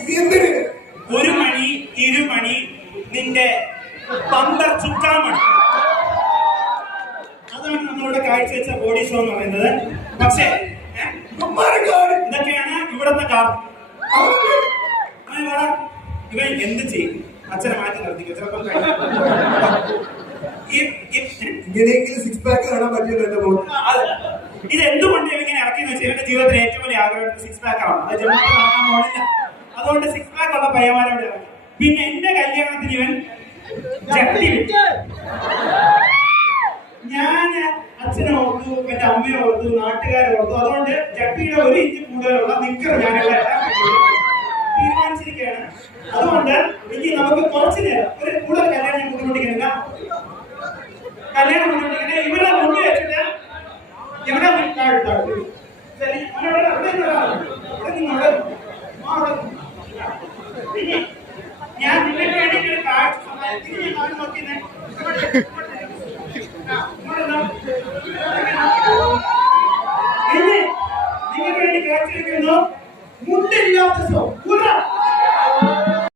1 മണി 2 മണി നിന്റെ പന്തർ ചുക്കാമണി. അതാണ് നമ്മളിവിടെ കാഴ്ചവെച്ച ബോഡി ഷോ എന്ന് പറയുന്നത്. പക്ഷേ ഇതൊക്കെയാണ് ഇവിടുത്തെ കാർ. ഇവൻ എന്ത് ചെയ്യും? അച്ഛനെ മാറ്റി നിർത്തിക്കും. ചിലപ്പോൾ ഇങ്ങനെയെങ്കിലും 6 പാക്ക് കാണാൻ പറ്റില്ല എന്റെ മോൻ. ഇത് എന്തുകൊണ്ട് ഇങ്ങനെ ഇറക്കിയെന്ന് വെച്ചാൽ ഇവന്റെ ജീവിതത്തിൽ ഏറ്റവും വലിയ ആഗ്രഹം 6 പാക്ക് ആണ്. അത് ജന്മത്തിൽ നടക്കാൻ പോണില്ല. അതുകൊണ്ട് 6 പാക്ക് ഉള്ള പയ്യന്മാരോട് ഇറങ്ങി. പിന്നെ എന്റെ കല്യാണത്തിന് ഇവൻ ജട്ടി വിട്ടു. ഞാൻ അച്ഛനെ ഓർത്തു, എന്റെ അമ്മയെ ഓർത്തു, നാട്ടുകാരെ ഓർത്തു. അതുകൊണ്ട് ജട്ടിയുടെ 1 ഇഞ്ച് കൂടുതലുള്ള നിക്കർ ഞാനിവിടെ തീരുമാനിച്ചിരിക്കുകയാണ്. അതുകൊണ്ട് ഇനി നമുക്ക് കുറച്ചു നേരം ഒരു കൂടുതൽ കല്യാണം ബുദ്ധിമുട്ടിക്കുന്നില്ല. കല്യാണം ബുദ്ധിമുട്ടിക്കുന്ന ഇവിടെ മുന്നിൽ വെച്ചിട്ട് ഇവിടെ ഞാൻ നിങ്ങൾക്ക് വേണ്ടിയിട്ട് ഒരു കാഴ്ച നോക്കിയിരുന്നേ. നിങ്ങൾക്ക് വേണ്ടി കാഴ്ച വെക്കുന്നു. മുണ്ടില്ലാത്ത സോ